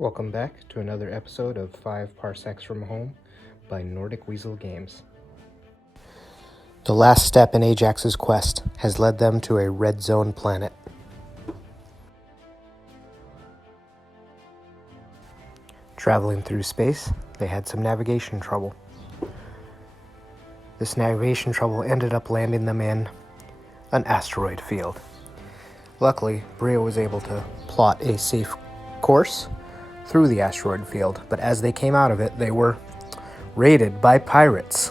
Welcome back to another episode of 5 Parsecs from Home by Nordic Weasel Games. The last step in Ajax's quest has led them to a red zone planet. Traveling through space, they had some navigation trouble. This navigation trouble ended up landing them in an asteroid field. Luckily, Bria was able to plot a safe course through the asteroid field, but as they came out of it, they were raided by pirates.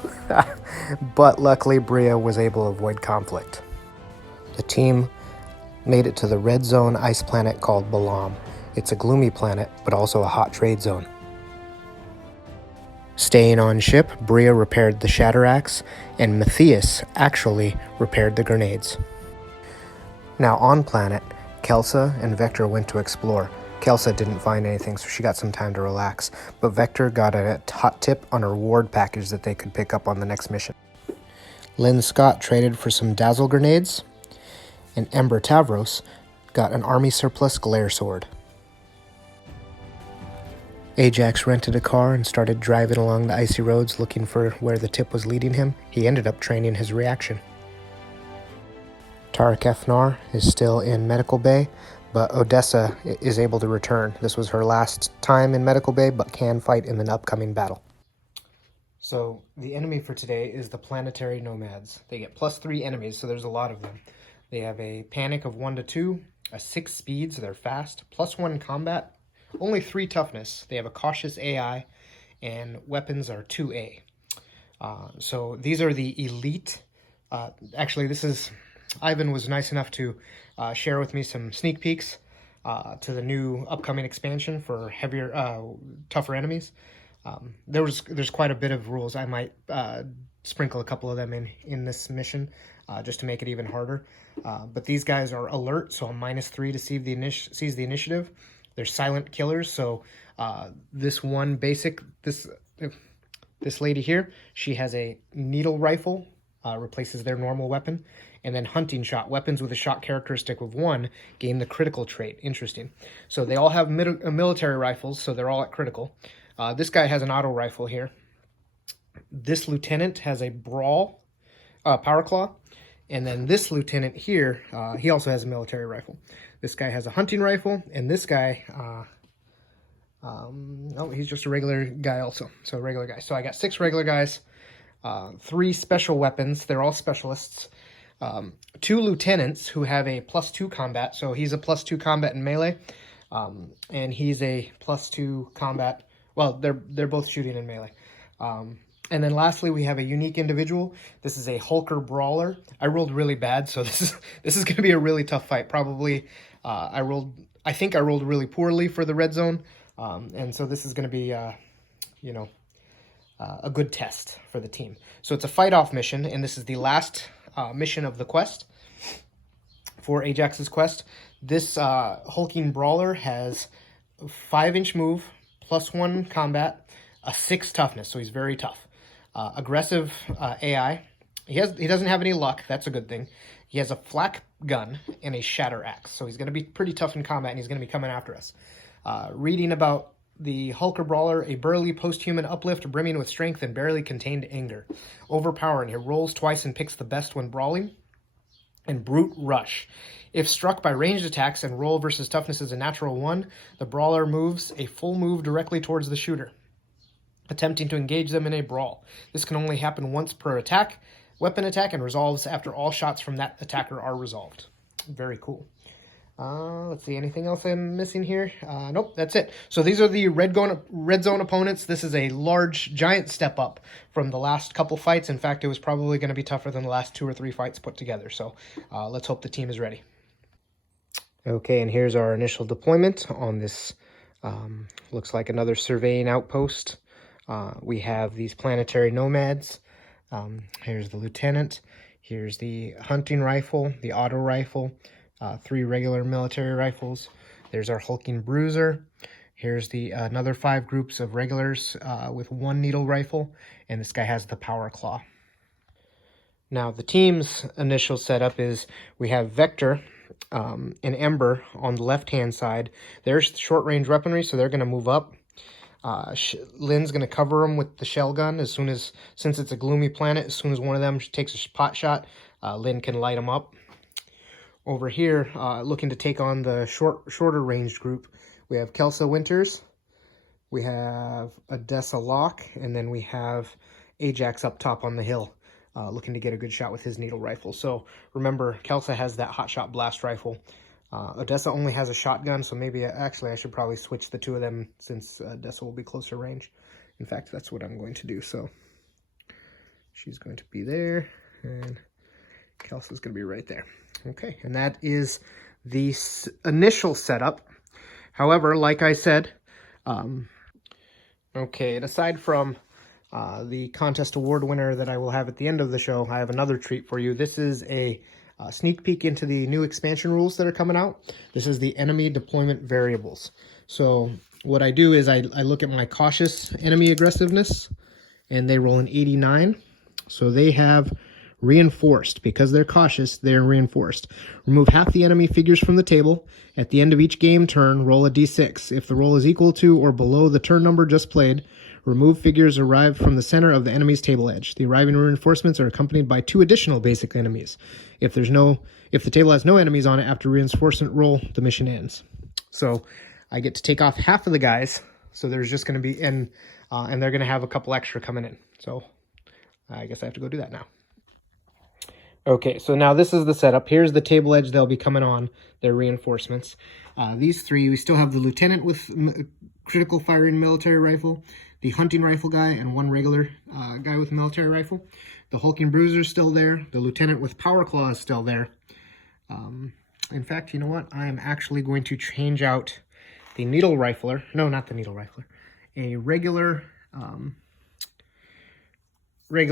But luckily, Bria was able to avoid conflict. The team made it to the red zone ice planet called Balam. It's a gloomy planet, but also a hot trade zone. Staying on ship, Bria repaired the shatter axe, and Matthias actually repaired the grenades. Now on planet, Kelsa and Vector went to explore. Kelsa didn't find anything, so she got some time to relax, but Vector got a hot tip on a reward package that they could pick up on the next mission. Lynn Scott traded for some dazzle grenades, and Ember Tavros got an army surplus glare sword. Ajax rented a car and started driving along the icy roads looking for where the tip was leading him. He ended up training his reaction. Tarek Efnar is still in Medical Bay, but Odessa is able to return. This was her last time in Medical Bay, but can fight in an upcoming battle. So the enemy for today is the planetary nomads. They get +3 enemies, so there's a lot of them. They have a panic of 1 to 2, a 6 speed, so they're fast, +1 combat, only 3 toughness. They have a cautious AI, and weapons are 2A. So these are the elite. Actually, Ivan was nice enough to share with me some sneak peeks to the new upcoming expansion for heavier, tougher enemies. There's quite a bit of rules. I might sprinkle a couple of them in this mission just to make it even harder. But these guys are alert, so a -3 to seize the initiative. They're silent killers, so this lady here, she has a needle rifle, replaces their normal weapon. And then hunting shot. Weapons with a shot characteristic of 1 gain the critical trait. Interesting. So they all have military rifles, so they're all at critical. This guy has an auto rifle here. This lieutenant has a brawl power claw. And then this lieutenant here, he also has a military rifle. This guy has a hunting rifle. And this guy, he's just a regular guy also. So a regular guy. So I got 6 regular guys, 3 special weapons. They're all specialists. 2 lieutenants who have a +2 combat, so he's a +2 combat in melee, and he's a +2 combat. Well, they're both shooting in melee. And then lastly, we have a unique individual. This is a Hulker Brawler. I rolled really bad, so this is going to be a really tough fight. Probably, I think I rolled really poorly for the red zone, and so this is going to be, a good test for the team. So it's a fight-off mission, and this is the last mission of the quest for Ajax's quest. This hulking brawler has 5-inch move, +1 combat, a 6 toughness, so he's very tough. Aggressive AI. He doesn't have any luck. That's a good thing. He has a flak gun and a shatter axe, so he's going to be pretty tough in combat, and he's going to be coming after us. Reading about the Hulker Brawler, a burly post-human uplift brimming with strength and barely contained anger. Overpowering, he rolls twice and picks the best when brawling. And Brute Rush. If struck by ranged attacks and roll versus toughness is a natural 1, the Brawler moves a full move directly towards the shooter, attempting to engage them in a brawl. This can only happen once per weapon attack, and resolves after all shots from that attacker are resolved. Very cool. Let's see, anything else I'm missing here? Nope, that's it. So these are the red zone opponents. This is a giant step up from the last couple fights. In fact, it was probably going to be tougher than the last 2 or 3 fights put together. So let's hope the team is ready. Okay, and here's our initial deployment on this, looks like another surveying outpost. We have these planetary nomads. Here's the lieutenant. Here's the hunting rifle, the auto rifle. 3 regular military rifles. There's our hulking bruiser. Here's the another 5 groups of regulars with 1 needle rifle, and this guy has the power claw. Now the team's initial setup is we have Vector and Ember on the left-hand side. There's short-range weaponry, so they're going to move up. Lynn's going to cover them with the shell gun since it's a gloomy planet, as soon as one of them takes a pot shot, Lynn can light them up. Over here, looking to take on the shorter ranged group, we have Kelsa Winters, we have Odessa Locke, and then we have Ajax up top on the hill, looking to get a good shot with his needle rifle. So remember, Kelsa has that hotshot blast rifle. Odessa only has a shotgun, so maybe actually I should probably switch the two of them since Odessa will be closer range. In fact, that's what I'm going to do. So she's going to be there, and Kelsa's going to be right there. Okay, and that is the initial setup. However, like I said, okay, and aside from the contest award winner that I will have at the end of the show, I have another treat for you. This is a sneak peek into the new expansion rules that are coming out. This is the enemy deployment variables. So what I do is I look at my cautious enemy aggressiveness, and they roll an 89. So they have reinforced. Because they're cautious, they're reinforced. Remove half the enemy figures from the table. At the end of each game turn, roll a d6. If the roll is equal to or below the turn number just played, remove figures arrived from the center of the enemy's table edge. The arriving reinforcements are accompanied by 2 additional basic enemies. If the table has no enemies on it after reinforcement roll, the mission ends. So I get to take off half of the guys. So there's just going to be, and they're going to have a couple extra coming in. So I guess I have to go do that now. Okay, so now this is the setup. Here's the table edge they'll be coming on, their reinforcements. These three, we still have the lieutenant with critical firing military rifle, the hunting rifle guy, and one regular guy with military rifle. The hulking bruiser is still there. The lieutenant with power claw is still there. In fact, you know what? I am actually going to change out the needle rifler. No, not the needle rifler. A regular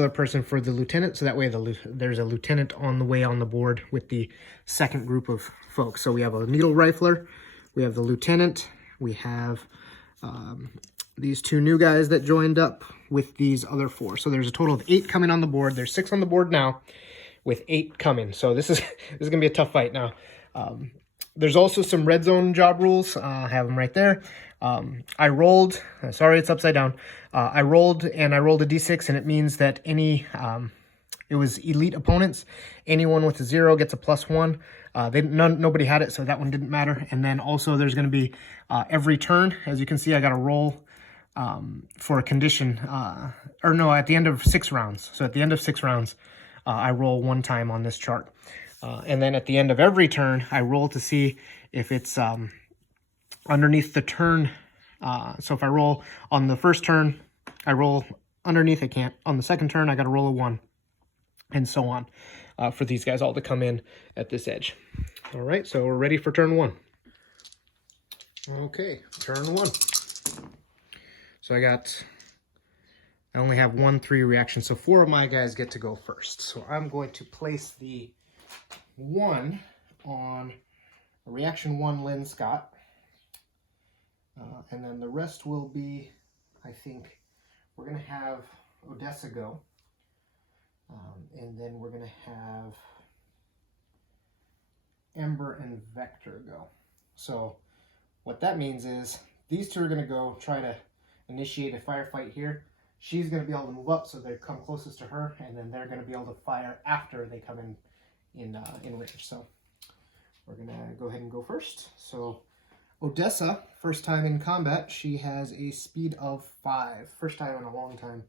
person for the lieutenant, so that way there's a lieutenant on the way on the board with the second group of folks. So we have a needle rifler, we have the lieutenant, we have these 2 new guys that joined up with these other 4. So there's a total of 8 coming on the board. There's 6 on the board now, with 8 coming. So this is gonna be a tough fight now. There's also some red zone job rules. I have them right there. I rolled, sorry, it's upside down. I rolled a d6, and it means that it was elite opponents. Anyone with a 0 gets a +1. Nobody had it, so that one didn't matter. And then also there's going to be every turn. As you can see, I got a roll for a condition, at the end of 6 rounds. So at the end of 6 rounds, I roll 1 time on this chart. And then at the end of every turn, I roll to see if it's underneath the turn. So if I roll on the first turn, I roll underneath, I can't. On the second turn, I got to roll a 1, and so on, for these guys all to come in at this edge. All right, so we're ready for turn 1. Okay, turn 1. So I only have 1 3 reaction, so 4 of my guys get to go first. So I'm going to place the 1 on reaction 1 Lynn Scott. And then the rest will be, I think, we're going to have Odessa go. And then we're going to have Ember and Vector go. So what that means is these 2 are going to go try to initiate a firefight here. She's going to be able to move up so they come closest to her, and then they're going to be able to fire after they come in range. So we're going to go ahead and go first. So Odessa, first time in combat, she has a speed of 5. First time in a long time.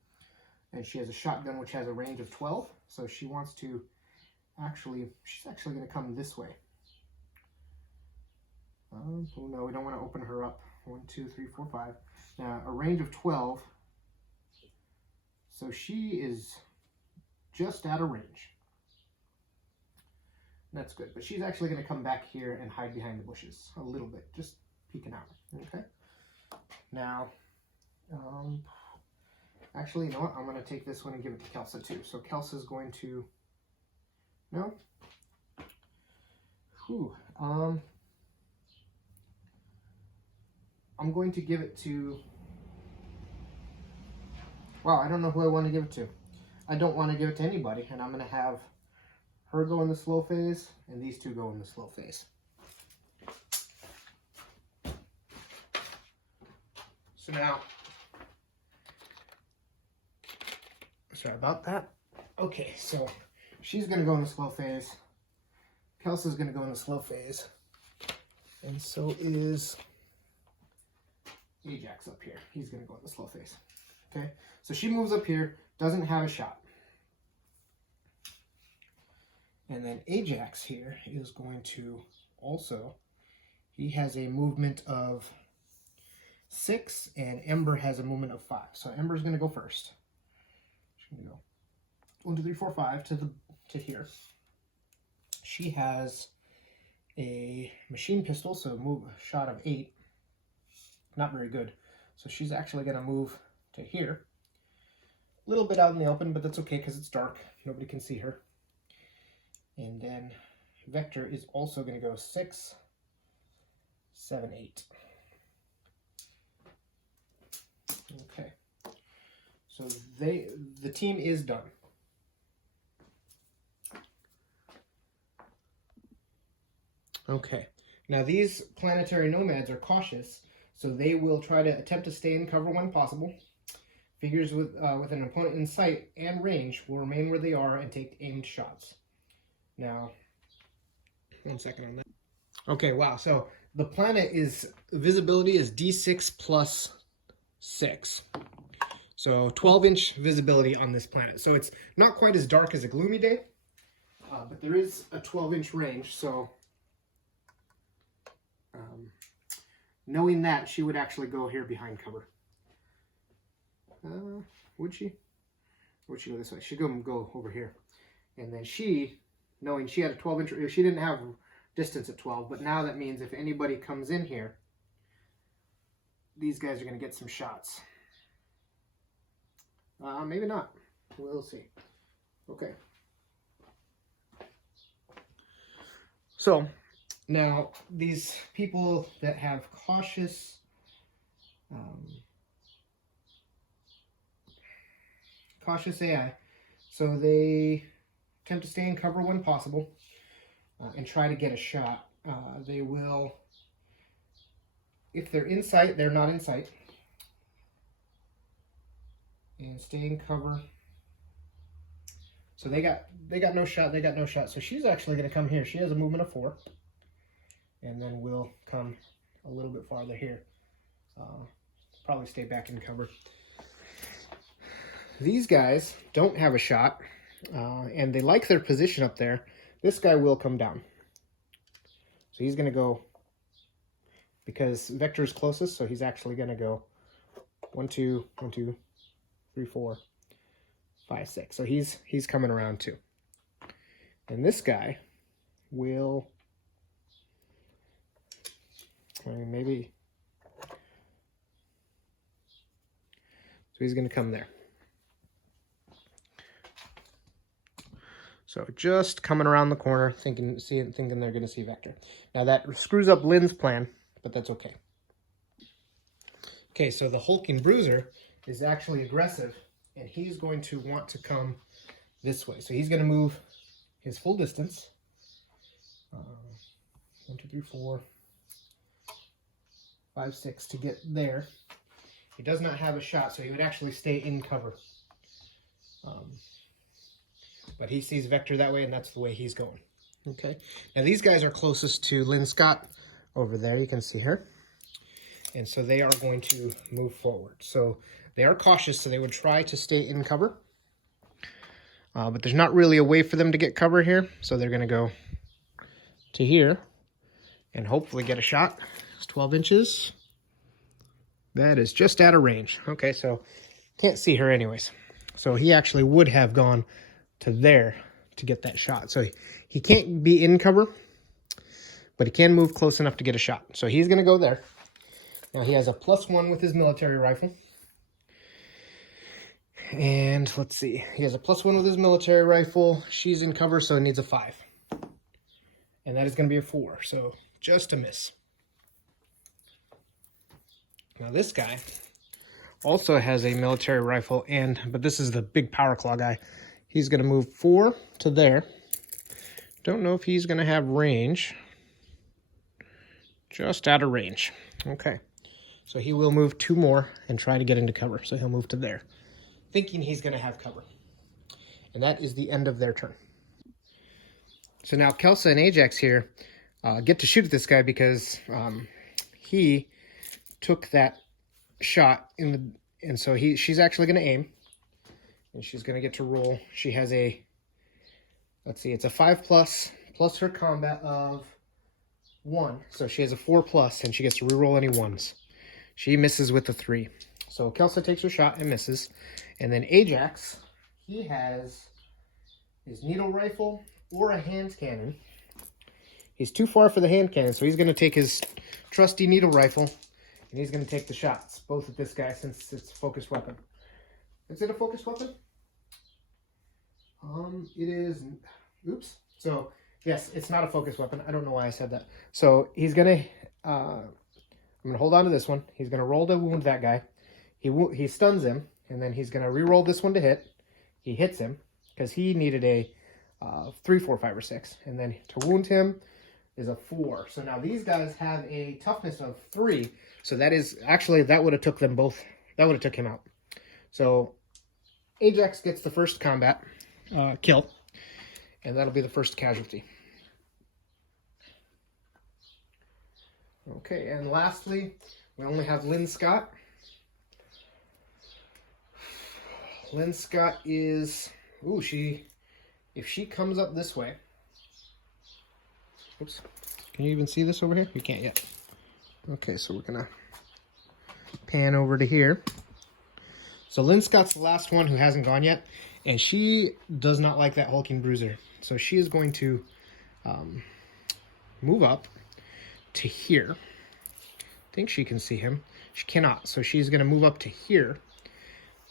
And she has a shotgun which has a range of 12. So she wants to she's actually going to come this way. Oh no, we don't want to open her up. 1, 2, 3, 4, 5. Now, a range of 12. So she is just out of range. That's good, but she's actually going to come back here and hide behind the bushes a little bit, just peeking out. Okay. Now, actually, you know what? I'm going to take this one and give it to Kelsa too. So Kelsa's going to, no. I'm going to give it to, wow, I don't know who I want to give it to. I don't want to give it to anybody, and I'm going to have her go in the slow phase, and these 2 go in the slow phase. So now, sorry about that. Okay, so she's going to go in the slow phase. Kelsey's going to go in the slow phase. And so is Ajax up here. He's going to go in the slow phase. Okay, so she moves up here, doesn't have a shot. And then Ajax here is going to also, he has a movement of 6, and Ember has a movement of 5. So Ember's going to go first. She's going to go 1, 2, 3, 4, 5 to here. She has a machine pistol, so move a shot of 8. Not very good. So she's actually going to move to here. A little bit out in the open, but that's okay because it's dark. Nobody can see her. And then Vector is also going to go 6, 7, 8. Okay. So the team is done. Okay. Now these planetary nomads are cautious, so they will try to attempt to stay in cover when possible. Figures with an opponent in sight and range will remain where they are and take aimed shots. Now, 1 second on that. Okay, wow. So the planet visibility is D6 plus 6. So 12-inch visibility on this planet. So it's not quite as dark as a gloomy day, but there is a 12-inch range. So knowing that, she would actually go here behind cover. Would she? Or would she go this way? She'd go over here. And then she, knowing she had a 12-inch, she didn't have distance at 12, but now that means if anybody comes in here, these guys are going to get some shots. Maybe not. We'll see. Okay. So, now, these people that have cautious AI, so they attempt to stay in cover when possible and try to get a shot. They will, if they're in sight, they're not in sight. And stay in cover. So they got no shot, they got no shot. So she's actually going to come here. She has a movement of 4. And then we'll come a little bit farther here. Probably stay back in cover. These guys don't have a shot, and they like their position up there. This guy will come down. So he's going to go, because Vector is closest, so he's actually going to go 1, 2, 1, 2, 3, 4, 5, 6. So he's coming around too. And this guy will, I mean, maybe, so he's going to come there. So just coming around the corner, thinking they're going to see Vector. Now that screws up Lynn's plan, but that's okay. Okay, so the hulking bruiser is actually aggressive, and he's going to want to come this way. So he's going to move his full distance. 1, 2, 3, 4, 5, 6 to get there. He does not have a shot, so he would actually stay in cover. But he sees Vector that way, and that's the way he's going. Okay. Now these guys are closest to Lynn Scott over there. You can see her. And so they are going to move forward. So they are cautious, so they would try to stay in cover. But there's not really a way for them to get cover here. So they're going to go to here and hopefully get a shot. It's 12 inches. That is just out of range. Okay, so can't see her anyways. So he actually would have gone to there to get that shot. So he can't be in cover, but he can move close enough to get a shot. So he's going to go there. Now he has a +1 with his military rifle. And let's see. He has a +1 with his military rifle. She's in cover, so it needs a 5. And that is going to be a 4. So just a miss. Now this guy also has a military rifle, but this is the big power claw guy. He's going to move 4 to there. Don't know if he's going to have range. Just out of range. Okay. So he will move 2 more and try to get into cover. So he'll move to there, thinking he's going to have cover. And that is the end of their turn. So now Kelsa and Ajax here get to shoot at this guy because he took that shot in the, and so she's actually going to aim, and she's going to get to roll. She has a, let's see, it's a 5+ plus her combat of 1, so she has a 4+, and she gets to reroll any 1s. She misses with the 3, so Kelsa takes her shot and misses, and then Ajax, he has his needle rifle or a hand cannon. He's too far for the hand cannon, so he's going to take his trusty needle rifle, and he's going to take the shots, both at this guy, since it's a focused weapon. Is it a focused weapon? It is. Oops. So, yes, it's not a focused weapon. I don't know why I said that. So, he's going to, I'm going to hold on to this one. He's going to roll to wound that guy. He stuns him, and then he's going to re-roll this one to hit. He hits him, because he needed a 3, 4, 5, or 6. And then to wound him is a 4. So now these guys have a toughness of 3. So that is, actually, that would have took them both, that would have took him out. So Ajax gets the first combat kill, and that'll be the first casualty. Okay, and lastly, we only have Lynn Scott. Lynn Scott is, ooh, if she comes up this way, oops, can you even see this over here? You can't yet. Okay, so we're gonna pan over to here. So Lynn Scott's the last one who hasn't gone yet, and she does not like that hulking bruiser. So she is going to move up to here. I think she can see him. She cannot, so she's gonna move up to here,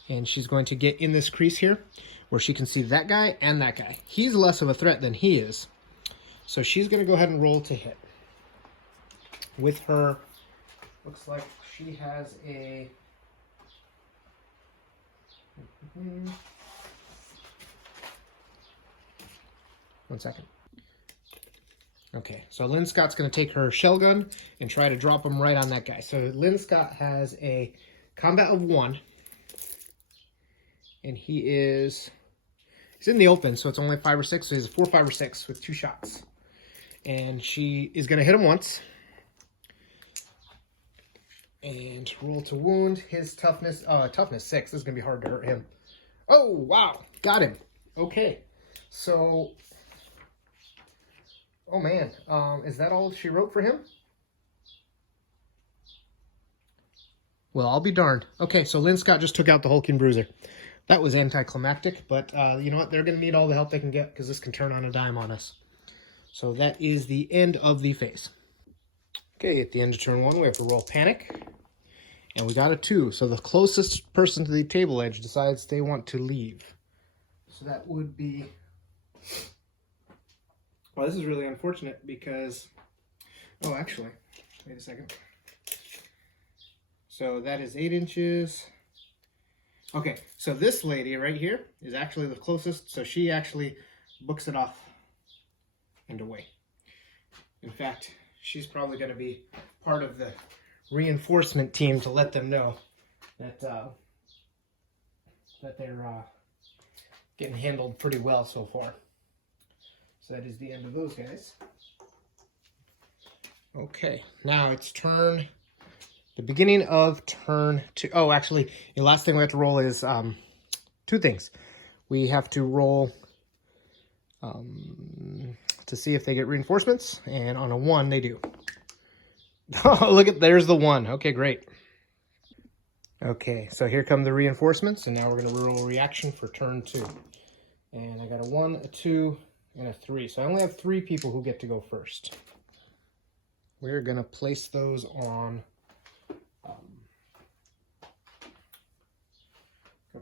and she's going to get in this crease here where she can see that guy and that guy. He's less of a threat than he is. So she's going to go ahead and roll to hit. With her, looks like she has a... One second. Okay, so Lynn Scott's going to take her shell gun and try to drop him right on that guy. So Lynn Scott has a combat of 1. And he's in the open, so it's only 5 or 6. So he has a 4, 5, or 6 with 2 shots. And she is going to hit him once. And roll to wound. His toughness, toughness 6. This is going to be hard to hurt him. Oh, wow. Got him. Okay. So, oh man. Is that all she wrote for him? Well, I'll be darned. Okay, so Lynn Scott just took out the hulking bruiser. That was anticlimactic, but you know what? They're going to need all the help they can get because this can turn on a dime on us. So that is the end of the phase. Okay, at the end of turn 1, we have to roll panic. And we got a 2. So the closest person to the table edge decides they want to leave. So that would be... Well, this is really unfortunate because... Oh, actually, wait a second. So that is 8 inches... Okay, so this lady right here is actually the closest, so she actually books it off and away. In fact, she's probably going to be part of the reinforcement team to let them know that that they're getting handled pretty well so far. So that is the end of those guys. Okay, now it's turn... The beginning of turn 2. Oh, actually, the last thing we have to roll is 2 things. We have to roll to see if they get reinforcements, and on a 1, they do. Oh, look at, there's the 1. Okay, great. Okay, so here come the reinforcements, and now we're going to roll a reaction for turn 2. And I got a 1, a 2, and a 3. So I only have 3 people who get to go first. We're going to place those on...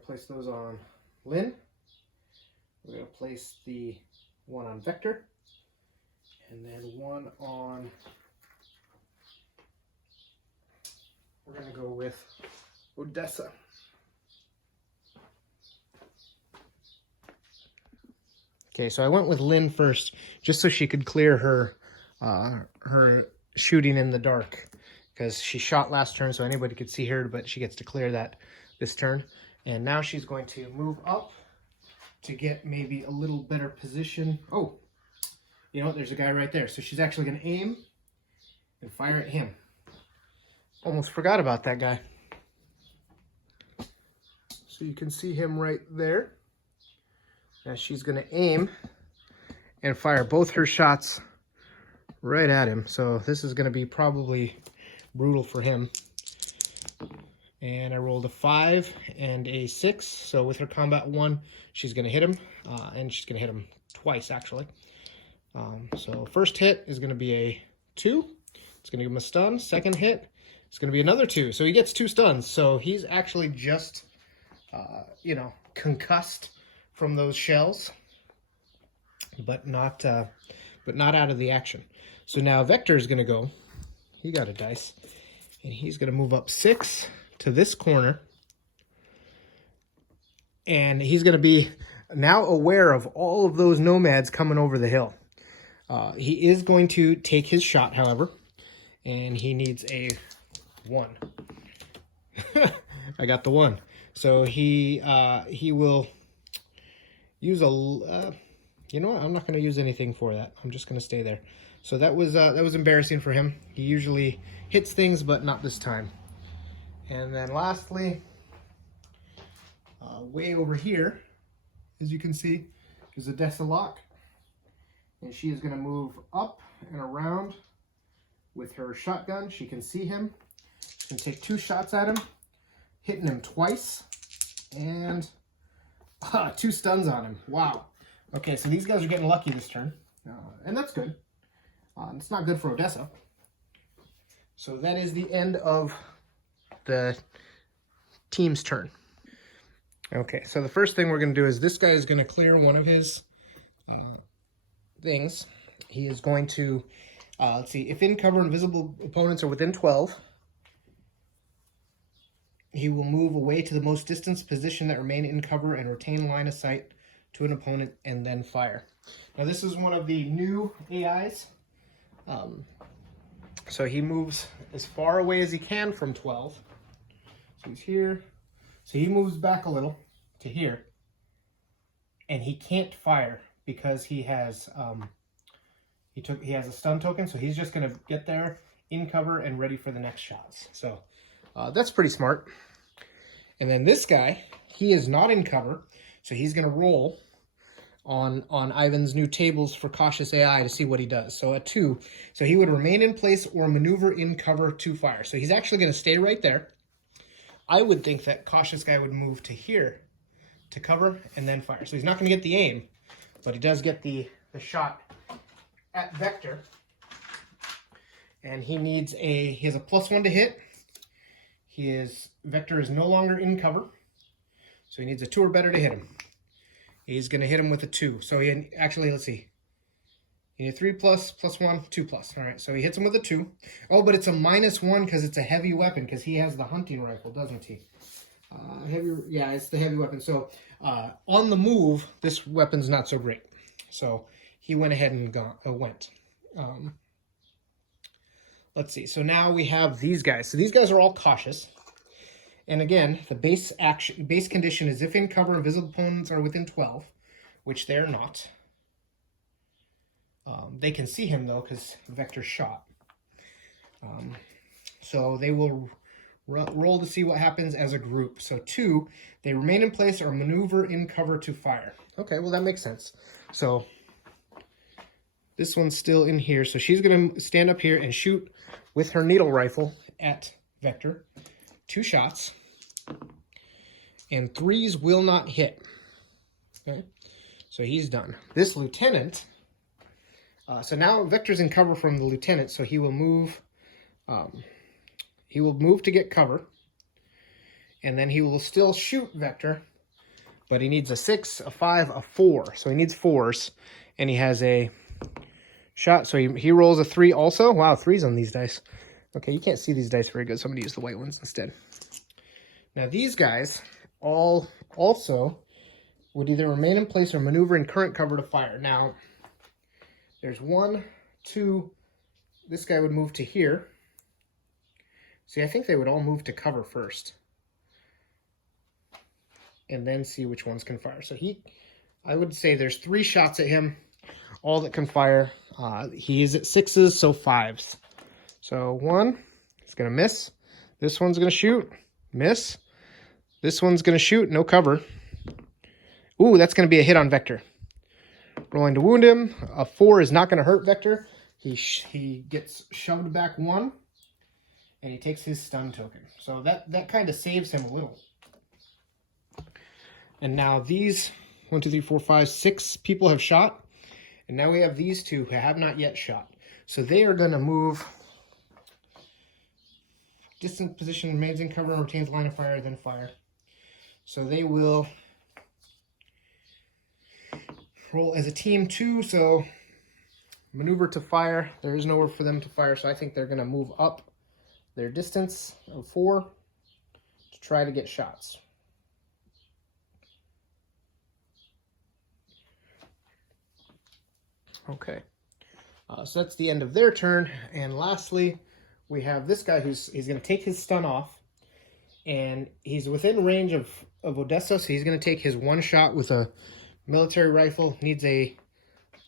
place those on Lynn. We're going to place the one on Vector, and then one on, we're going to go with Odessa. Okay, so I went with Lynn first, just so she could clear her her shooting in the dark, because she shot last turn, so anybody could see her, but she gets to clear that this turn. And now she's going to move up to get maybe a little better position. Oh, you know what? There's a guy right there. So she's actually going to aim and fire at him. Almost forgot about that guy. So you can see him right there. Now she's going to aim and fire both her shots right at him. So this is going to be probably brutal for him. And I rolled a 5 and a 6. So with her combat 1, she's going to hit him. And she's going to hit him twice, actually. So first hit is going to be a 2. It's going to give him a stun. Second hit is going to be another 2. So he gets 2 stuns. So he's actually just, you know, concussed from those shells. But not out of the action. So now Vector is going to go. He got a dice. And he's going to move up 6 to this corner. And he's going to be now aware of all of those nomads coming over the hill. He is going to take his shot, however. And he needs a 1. I got the 1. So he will use a... you know what? I'm not going to use anything for that. I'm just going to stay there. So that was embarrassing for him. He usually hits things, but not this time. And then lastly, way over here, as you can see, is a Desolok. And she is going to move up and around with her shotgun. She can see him. She can take 2 shots at him, hitting him twice, and 2 stuns on him. Wow. Okay, so these guys are getting lucky this turn, and that's good. It's not good for Odessa. So that is the end of the team's turn. Okay, so the first thing we're going to do is this guy is going to clear one of his things. He is going to, let's see, if in cover invisible opponents are within 12, he will move away to the most distant position that remain in cover and retain line of sight to an opponent and then fire. Now this is one of the new AIs. So he moves as far away as he can from 12. So he's here. So he moves back a little to here. And he can't fire because he has he has a stun token, so he's just gonna get there in cover and ready for the next shots. So that's pretty smart. And then this guy, he is not in cover, so he's gonna roll on Ivan's new tables for cautious AI to see what he does. So a 2. So he would remain in place or maneuver in cover to fire. So he's actually going to stay right there. I would think that cautious guy would move to here to cover and then fire. So he's not going to get the aim, but he does get the shot at Vector. And he has a +1 to hit. Vector is no longer in cover. So he needs a 2 or better to hit him. He's going to hit him with a 2. So he actually, let's see. You need 3+, +1, 2+. All right, so he hits him with a 2. Oh, but it's a -1 because it's a heavy weapon because he has the hunting rifle, doesn't he? Yeah, it's the heavy weapon. So on the move, this weapon's not so great. So he went ahead and went. Let's see. So now we have these guys. So these guys are all cautious. And again, the base condition is if in cover, invisible opponents are within 12, which they're not. They can see him, though, because Vector shot. So they will roll to see what happens as a group. So 2, they remain in place or maneuver in cover to fire. Okay, well, that makes sense. So this one's still in here. So she's going to stand up here and shoot with her needle rifle at Vector. 2 shots, and 3s will not hit. Okay, so he's done. This lieutenant, so now Vector's in cover from the lieutenant, so he will move. He will move to get cover, and then he will still shoot Vector, but he needs a 6, a 5, a 4. So he needs 4s, and he has a shot. So he rolls a 3 also. Wow, 3s on these dice. Okay, you can't see these dice very good, so I'm going to use the white ones instead. Now these guys all also would either remain in place or maneuver in current cover to fire. Now, there's 1, 2, this guy would move to here. See, I think they would all move to cover first. And then see which ones can fire. So I would say there's 3 shots at him, all that can fire. He is at 6s, so 5s. So 1, he's going to miss. This one's going to shoot, miss. This one's going to shoot, no cover. Ooh, that's going to be a hit on Vector. Rolling to wound him. A 4 is not going to hurt Vector. He gets shoved back 1, and he takes his stun token. So that kind of saves him a little. And now these 1, 2, 3, 4, 5, 6 people have shot. And now we have these 2 who have not yet shot. So they are going to move. Distant position remains in cover and retains line of fire, then fire. So they will roll as a team 2. So maneuver to fire. There is nowhere for them to fire. So I think they're going to move up their distance of 4 to try to get shots. Okay, so that's the end of their turn. And lastly, we have this guy he's going to take his stun off, and he's within range of Odessa, so he's going to take his 1 shot with a military rifle. Needs a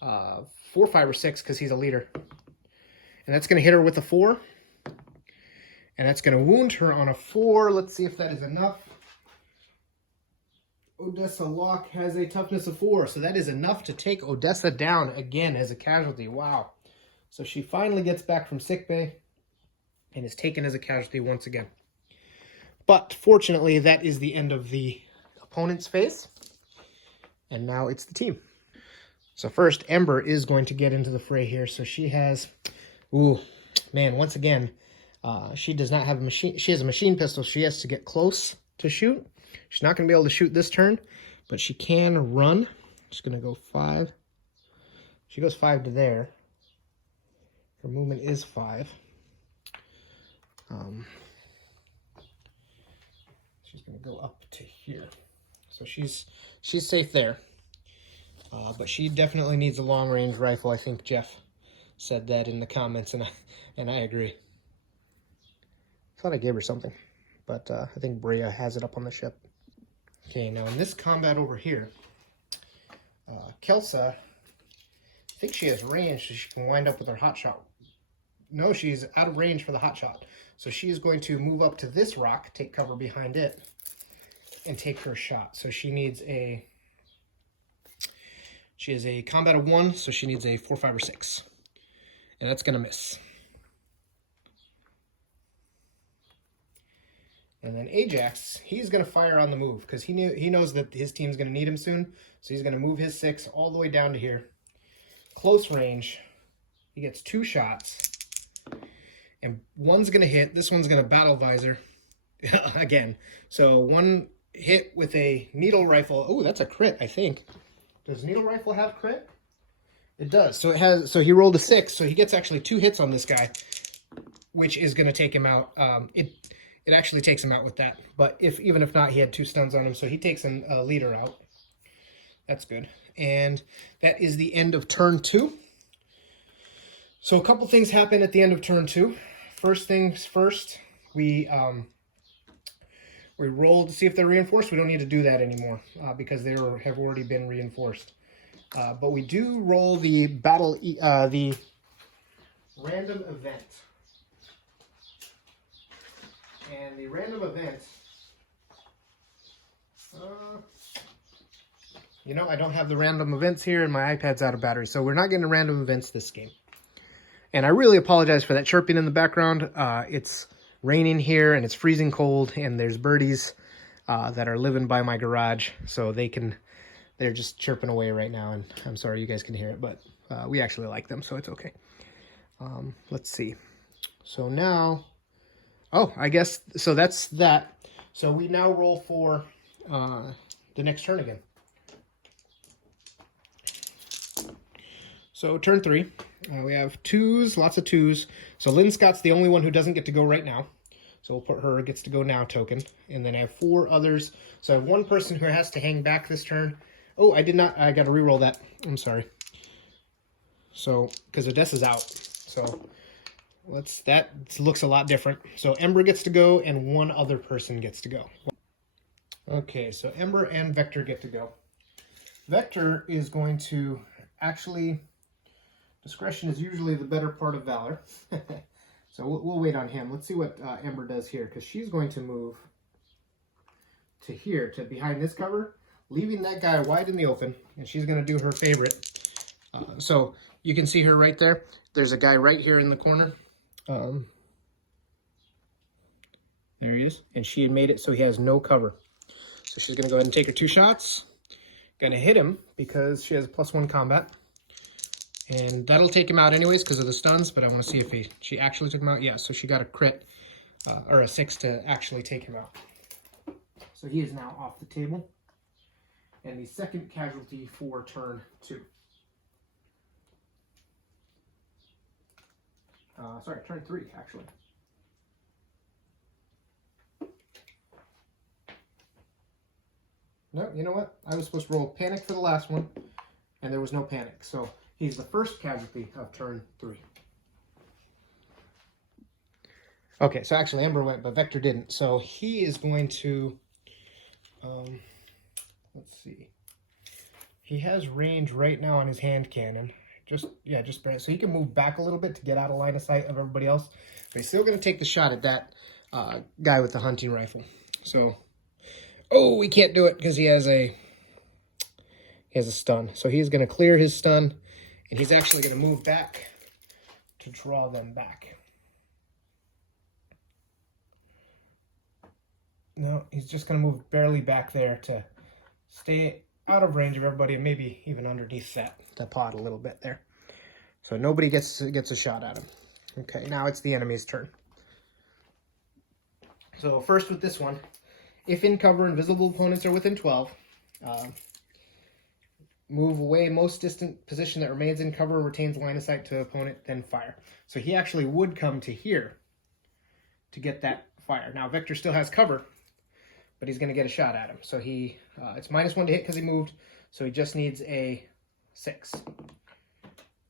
4, 5, or 6 because he's a leader. And that's going to hit her with a 4. And that's going to wound her on a 4. Let's see if that is enough. Odessa Locke has a toughness of 4, so that is enough to take Odessa down again as a casualty. Wow. So she finally gets back from sickbay and is taken as a casualty once again. But fortunately, that is the end of the opponent's phase. And now it's the team. So first, Ember is going to get into the fray here. So she has, ooh, man, once again, she does not have a machine. She has a machine pistol. She has to get close to shoot. She's not going to be able to shoot this turn, but she can run. She's going to go 5. She goes 5 to there. Her movement is 5. She's going to go up to here. So she's safe there. But she definitely needs a long-range rifle. I think Jeff said that in the comments, and I agree. Thought I gave her something, but I think Bria has it up on the ship. Okay, now in this combat over here, Kelsa, I think she has range, so she can wind up with her hotshot. No, she's out of range for the hotshot. So she is going to move up to this rock, take cover behind it, and take her shot. So she needs she has a combat of 1, so she needs a 4, 5, or 6. And that's going to miss. And then Ajax, he's going to fire on the move because he knows that his team's going to need him soon. So he's going to move his 6 all the way down to here. Close range. He gets 2 shots. And one's going to hit. This one's going to battle visor again. So 1 hit with a needle rifle. Oh, that's a crit, I think. Does needle rifle have crit? It does. So he rolled a 6. So he gets actually 2 hits on this guy, which is going to take him out. It actually takes him out with that. But even if not, he had 2 stuns on him. So he takes a leader out. That's good. And that is the end of turn 2. So a couple things happen at the end of turn 2. First things first, we roll to see if they're reinforced. We don't need to do that anymore because they have already been reinforced. But we do roll the the random event. And the random event, you know, I don't have the random events here and my iPad's out of battery, so we're not getting random events this game. And I really apologize for that chirping in the background. It's raining here and it's freezing cold, and there's birdies that are living by my garage, so they're just chirping away right now, and I'm sorry you guys can hear it, but we actually like them, so it's okay. Let's see. So now... Oh, I guess, so that's that. So we now roll for the next turn again. So turn 3, we have 2s, lots of 2s. So Lynn Scott's the only one who doesn't get to go right now. So we'll put her gets to go now token. And then I have 4 others. So I have 1 person who has to hang back this turn. Oh, I got to re-roll that. I'm sorry. So, because Odessa's out. So that looks a lot different. So Ember gets to go, and one other person gets to go. Okay, so Ember and Vector get to go. Vector is going to actually, discretion is usually the better part of valor. So we'll wait on him. Let's see what Ember does here, because she's going to move to here, to behind this cover, leaving that guy wide in the open, and she's going to do her favorite. So you can see her right there. There's a guy right here in the corner. There he is. And she had made it so he has no cover. So she's going to go ahead and take her 2 shots. Going to hit him because she has a +1 combat. And that'll take him out anyways because of the stuns, but I want to see if she actually took him out. Yeah, so she got a crit, or a 6 to actually take him out. So he is now off the table. And the second casualty for turn 2. Sorry, turn 3, actually. No, you know what? I was supposed to roll panic for the last one, and there was no panic. So he's the first casualty of turn 3. Okay, so actually Ember went, but Vector didn't. So he is going to, let's see. He has range right now on his hand cannon. Just barely. So he can move back a little bit to get out of line of sight of everybody else. But he's still going to take the shot at that guy with the hunting rifle. So, oh, we can't do it because he has a stun. So he's going to clear his stun, and he's actually going to move back to draw them back. No, he's just going to move barely back there to stay out of range of everybody, and maybe even underneath the pot a little bit there. So nobody gets a shot at him. Okay, now it's the enemy's turn. So first with this one, if in cover, invisible opponents are within 12. Move away most distant position that remains in cover, retains line of sight to opponent, then fire. So he actually would come to here to get that fire. Now Vector still has cover, but he's going to get a shot at him. So it's -1 to hit because he moved, so he just needs a 6.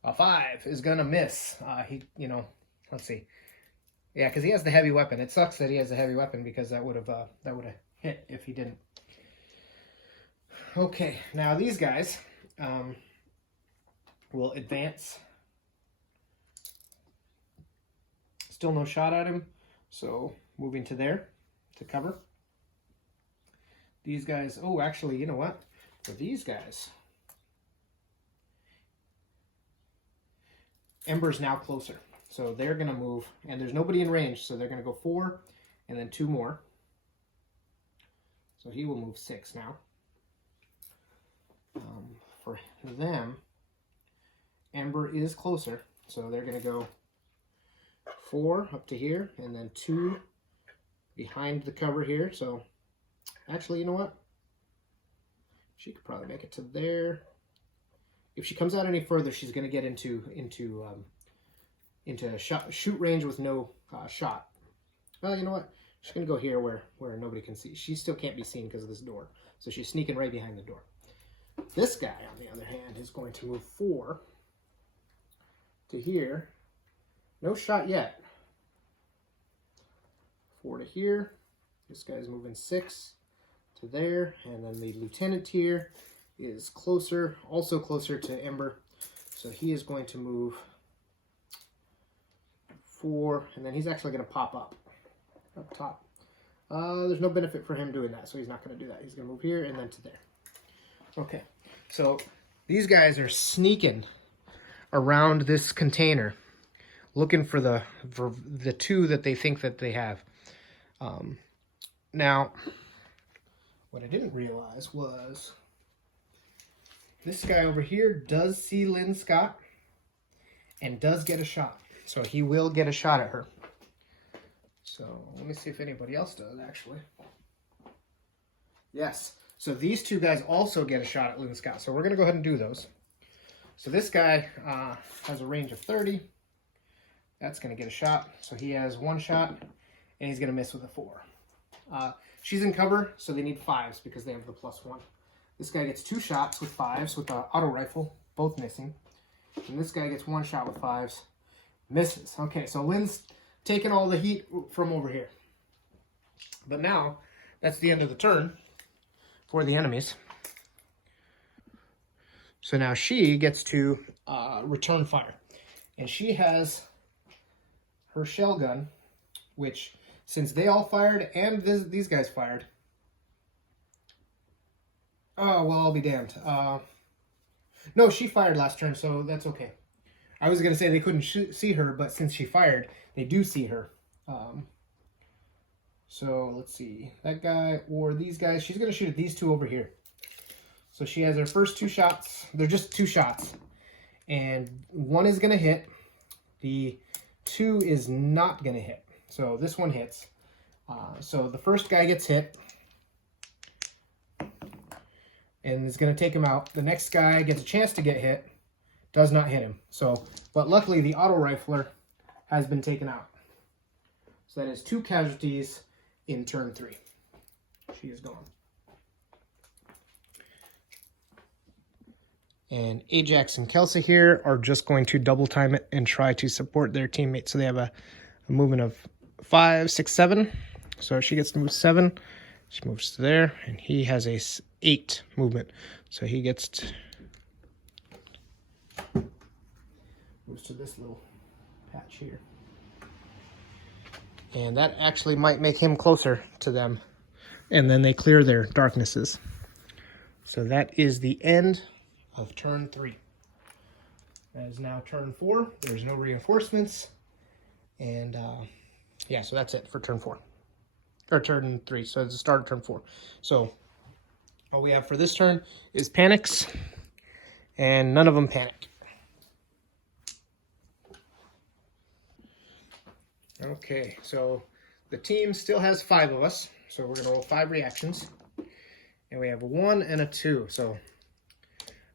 A 5 is going to miss. Let's see. Yeah, because he has the heavy weapon. It sucks that he has the heavy weapon because that would have hit if he didn't. Okay, now these guys will advance. Still no shot at him, so moving to there to cover. These guys, oh, actually, you know what? For these guys, Ember's now closer. So they're going to move, and there's nobody in range, so they're going to go 4 and then 2 more. So he will move 6 now. For them, Ember is closer, so they're going to go 4 up to here, and then 2 behind the cover here. So actually, you know what? She could probably make it to there. If she comes out any further, she's going to get into shoot range with no shot. Well, you know what? She's going to go here where nobody can see. She still can't be seen because of this door. So she's sneaking right behind the door. This guy, on the other hand, is going to move 4 to here. No shot yet. 4 to here. This guy's moving 6 to there. And then the lieutenant here is closer, also closer to Ember. So he is going to move 4, and then he's actually going to pop up top. There's no benefit for him doing that, so he's not going to do that. He's going to move here and then to there. Okay, so these guys are sneaking around this container, looking for the 2 that they think that they have. Now, what I didn't realize was this guy over here does see Lynn Scott and does get a shot. So he will get a shot at her. So let me see if anybody else does, actually. Yes. So these 2 guys also get a shot at Lynn Scott. So we're going to go ahead and do those. So this guy has a range of 30. That's going to get a shot. So he has 1 shot, and he's going to miss with a 4. She's in cover, so they need 5s because they have the +1. This guy gets 2 shots with 5s with the auto rifle, both missing. And this guy gets 1 shot with 5s, Misses. Okay, so Lynn's taking all the heat from over here. But now, that's the end of the turn for the enemies. So now she gets to return fire. And she has her shell gun, which, since they all fired and these guys fired... Oh, well, I'll be damned. No, she fired last turn, so that's okay. I was going to say they couldn't see her, but since she fired, they do see her. So let's see. That guy or these guys, she's going to shoot at these two over here. So she has her first 2 shots. They're just 2 shots. And 1 is going to hit. The 2 is not going to hit. So this one hits. So the first guy gets hit. And is going to take him out. The next guy gets a chance to get hit. Does not hit him. So, but luckily the auto rifler has been taken out. So that is 2 casualties in turn 3. She is gone. And Ajax and Kelsey here are just going to double time it and try to support their teammates. So they have a movement of 5, 6, 7. So she gets to move 7. She moves to there, and he has a 8 movement. So he gets to moves to this little patch here. And that actually might make him closer to them. And then they clear their darknesses. So that is the end of turn 3. That is now turn 4. There's no reinforcements. And yeah, so that's it for turn 4. Or turn 3. So it's the start of turn 4. So all we have for this turn is panics. And none of them panic. Okay, so the team still has 5 of us. So we're going to roll 5 reactions. And we have a 1 and a 2. So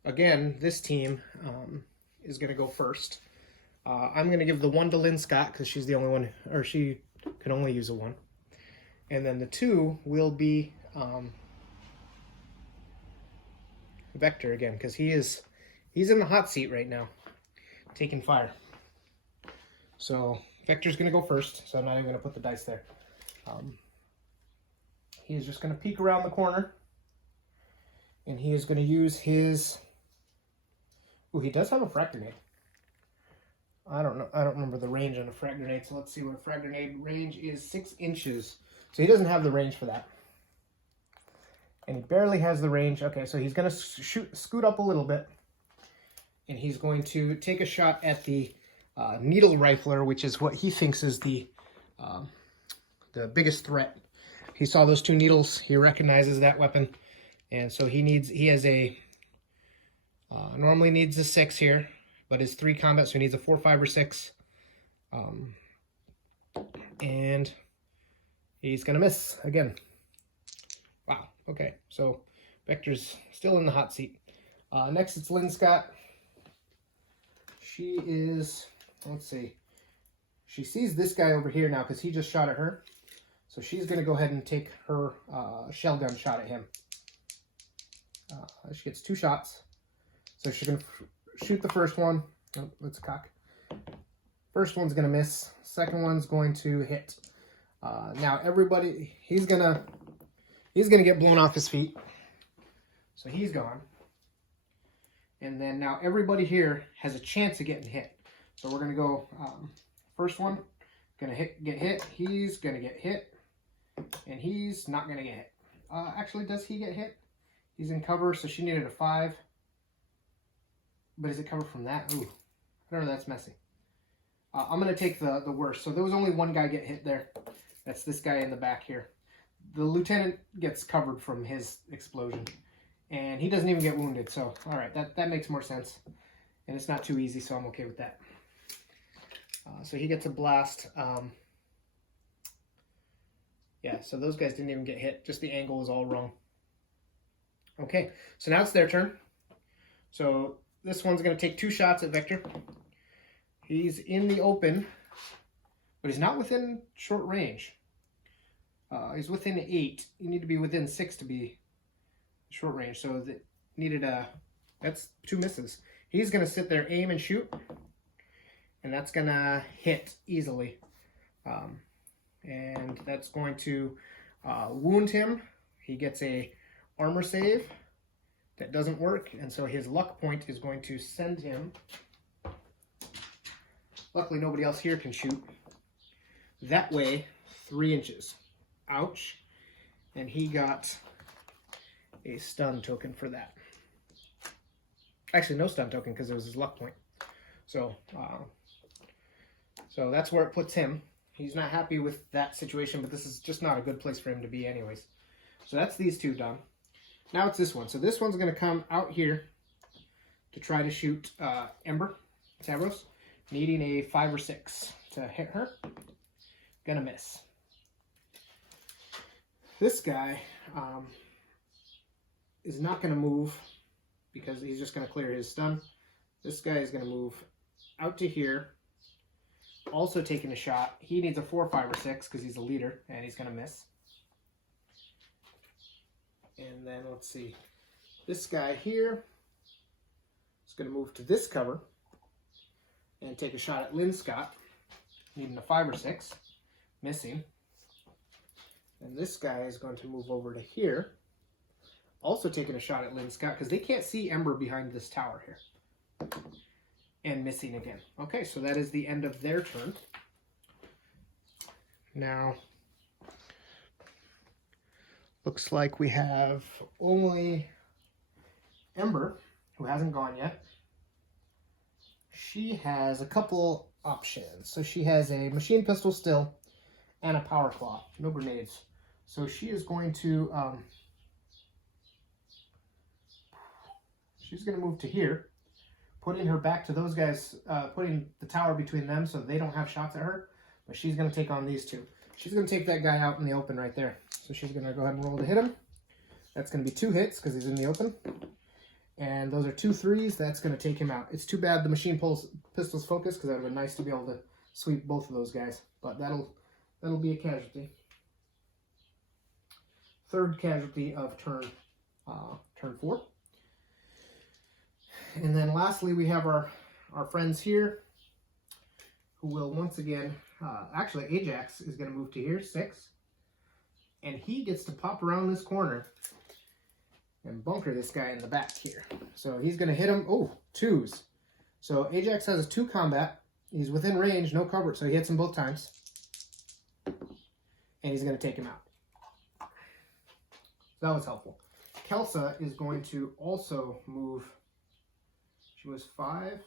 again, this team is going to go first. I'm going to give the 1 to Lynn Scott because she's the only one, or she can only use a 1. And then the 2 will be Vector again because he's in the hot seat right now, taking fire. So Vector's going to go first, so I'm not even going to put the dice there. He's just going to peek around the corner. And he is going to use his... Ooh, he does have a frag grenade. I don't know. I don't remember the range on a frag grenade, so let's see what a frag grenade range is. 6 inches. So he doesn't have the range for that. And he barely has the range. Okay, so he's going to scoot up a little bit. And he's going to take a shot at the needle rifler, which is what he thinks is the biggest threat. He saw those 2 needles. He recognizes that weapon. And so he has a, normally needs a 6 here, but it's 3 combat, so he needs a 4, 5, or 6. And he's going to miss again. Wow, okay. So Vector's still in the hot seat. Next, it's Lynn Scott. She is, let's see. She sees this guy over here now because he just shot at her. So she's going to go ahead and take her shell gun shot at him. She gets 2 shots. So she's going to shoot the first one. Oh, let's cock. First one's going to miss. Second one's going to hit. Now everybody, he's gonna get blown off his feet. So he's gone. And then now everybody here has a chance of getting hit. So we're gonna go first one, gonna get hit. He's gonna get hit, and he's not gonna get hit. Actually, does he get hit? He's in cover, so she needed a 5. But is it covered from that? Ooh, I don't know. That's messy. I'm gonna take the worst. So there was only 1 guy get hit there. That's this guy in the back here. The lieutenant gets covered from his explosion. And he doesn't even get wounded. So, all right, that makes more sense. And it's not too easy, so I'm okay with that. So he gets a blast. Yeah, so those guys didn't even get hit. Just the angle was all wrong. Okay, so now it's their turn. So this one's going to take 2 shots at Vector. He's in the open, but he's not within short range. He's within 8. You need to be within 6 to be short range. So that needed that's 2 misses. He's going to sit there, aim, and shoot. and that's gonna hit easily. And that's going to wound him. He gets a armor save that doesn't work, and so his luck point is going to send him. Luckily, nobody else here can shoot. That way, 3 inches. Ouch. And he got a stun token for that. Actually, no stun token because it was his luck point. So, so that's where it puts him. He's not happy with that situation, but this is just not a good place for him to be anyways. So that's these 2 done. Now it's this one. So this one's going to come out here to try to shoot Ember, Stavros, needing a 5 or 6 to hit her. Gonna miss. This guy is not going to move because he's just going to clear his stun. This guy is going to move out to here, also taking a shot. He needs a 4, 5, or 6 because he's a leader, and he's going to miss. And then let's see. This guy here is going to move to this cover and take a shot at Lynn Scott, needing a 5 or 6, missing. And this guy is going to move over to here, also taking a shot at Lynn Scott because they can't see Ember behind this tower here. And missing again. Okay, so that is the end of their turn. Now, looks like we have only Ember, who hasn't gone yet. She has a couple options. So she has a machine pistol still and a power claw, no grenades. So she is going to, she's going to move to here, putting her back to those guys, putting the tower between them so they don't have shots at her. But she's going to take on these 2. She's going to take that guy out in the open right there. So she's going to go ahead and roll to hit him. That's going to be 2 hits because he's in the open. And those are 2 3s. That's going to take him out. It's too bad the machine pistol's focus because that would have been nice to be able to sweep both of those guys. But that'll be a casualty. 3rd casualty of turn 4. And then lastly, we have our friends here who will once again, actually Ajax is going to move to here, 6. And he gets to pop around this corner and bunker this guy in the back here. So he's going to hit him, 2s. So Ajax has a 2 combat. He's within range, no cover, so he hits him both times. And he's going to take him out. So that was helpful. Kelsa is going to also move. She was 5,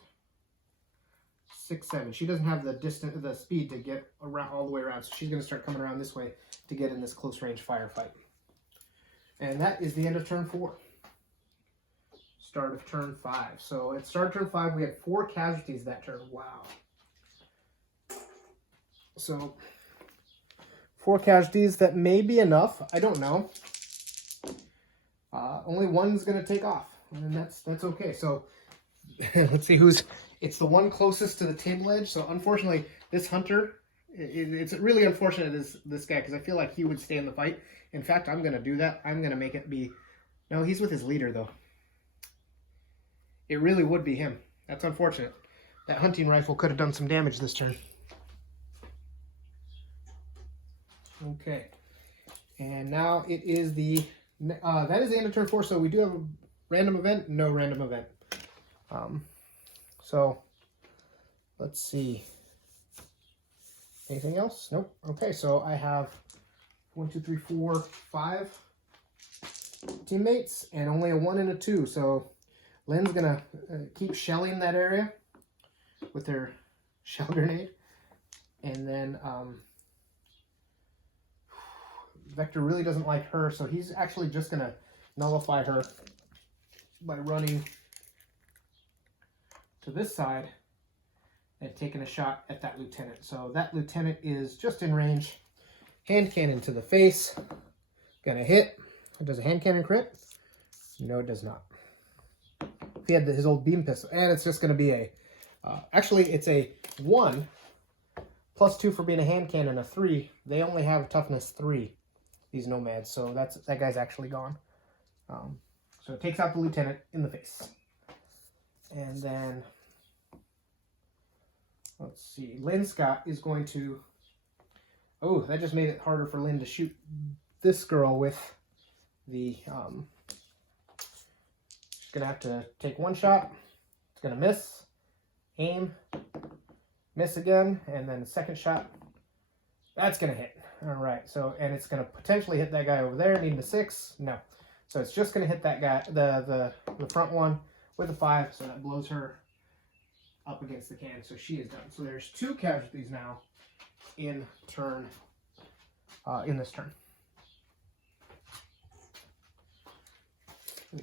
6, 7. She doesn't have the speed to get around all the way around, so she's going to start coming around this way to get in this close range firefight. And that is the end of turn 4. Start of turn 5. So at start of turn 5, we had 4 casualties that turn. Wow. So 4 casualties, that may be enough. I don't know. Only one's going to take off, and that's okay. So let's see who's. It's the one closest to the table edge. So unfortunately, this hunter. It's really unfortunate this guy because I feel like he would stay in the fight. In fact, I'm going to do that. I'm going to make it be. No, he's with his leader though. It really would be him. That's unfortunate. That hunting rifle could have done some damage this turn. Okay, and now it is the. That is the end of turn 4, so we do have a random event, no random event. So, let's see. Anything else? Nope. Okay, so I have 1, 2, 3, 4, 5 teammates, and only a 1 and a 2. So, Lynn's gonna keep shelling that area with her shell grenade, and then Vector really doesn't like her, so he's actually just going to nullify her by running to this side and taking a shot at that lieutenant. So that lieutenant is just in range. Hand cannon to the face. Gonna hit. Does a hand cannon crit? No, it does not. He had his old beam pistol, and it's just going to be a... actually, it's a 1 plus 2 for being a hand cannon, a 3. They only have toughness 3. These nomads, so that guy's actually gone. So it takes out the lieutenant in the face. And then let's see, Lynn Scott is going to, oh, that just made it harder for Lynn to shoot this girl with the, she's going to have to take one shot. It's going to miss, aim, miss again, and then the second shot, that's going to hit. All right, so, and it's going to potentially hit that guy over there, needing a 6. No. So it's just going to hit that guy, the front one with a 5, so that blows her up against the can, so she is done. So there's 2 casualties now in turn, in this turn.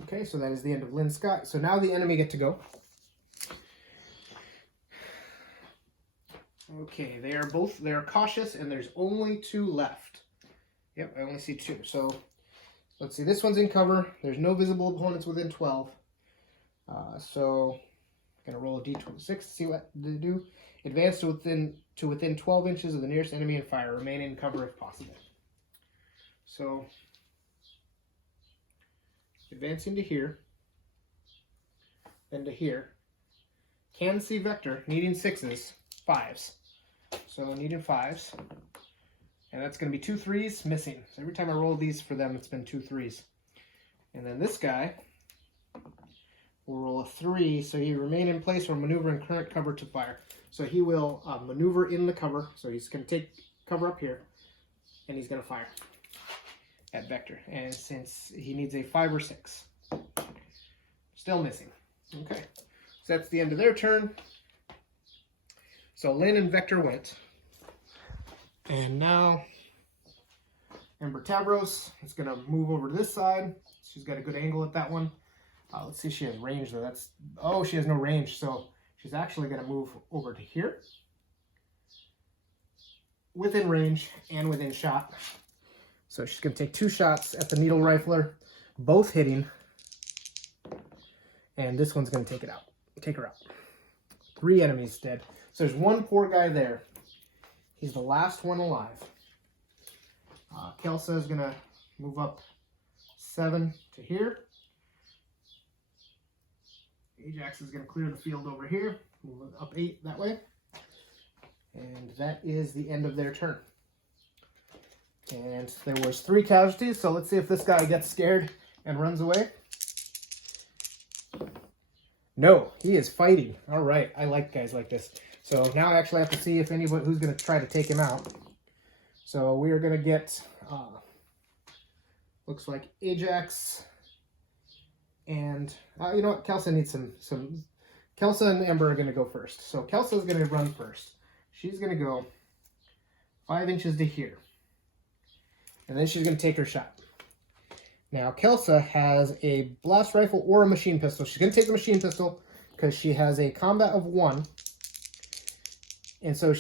Okay, so that is the end of Lynn Scott. So now the enemy get to go. Okay, they are cautious, and there's only 2 left. Yep, I only see 2. So let's see, this one's in cover. There's no visible opponents within 12. So I'm gonna roll a d26 to see what they do. Advance to within 12 inches of the nearest enemy and fire. Remain in cover if possible. So advancing to here, then to here. Can see vector, needing 6s, 5s. So needing 5s. And that's going to be 2 3s, missing. So every time I roll these for them, it's been 2 3s. And then this guy will roll a 3, so he remain in place or maneuver in current cover to fire. So he will maneuver in the cover. So he's going to take cover up here, and he's going to fire at vector. And since he needs a 5 or 6, still missing. Okay, so that's the end of their turn. So Lynn and Vector went. And now Ember Tavros is going to move over to this side. She's got a good angle at that one. Let's see if she has range though. Oh, she has no range. So she's actually going to move over to here. Within range and within shot. So she's going to take 2 shots at the needle rifler, both hitting. And this one's going to take her out. 3 enemies dead. So there's 1 poor guy there. He's the last one alive. Kelsa is going to move up 7 to here. Ajax is going to clear the field over here. Move up 8 that way. And that is the end of their turn. And there was 3 casualties, so let's see if this guy gets scared and runs away. No, he is fighting. All right, I like guys like this. So now I actually have to see if anybody who's going to try to take him out. So we are going to get, looks like Ajax and, you know what, Kelsa needs some, Kelsa and Ember are going to go first. So Kelsa is going to run first. She's going to go 5 inches to here. And then she's going to take her shot. Now, Kelsa has a blast rifle or a machine pistol. She's going to take the machine pistol because she has a combat of 1. And so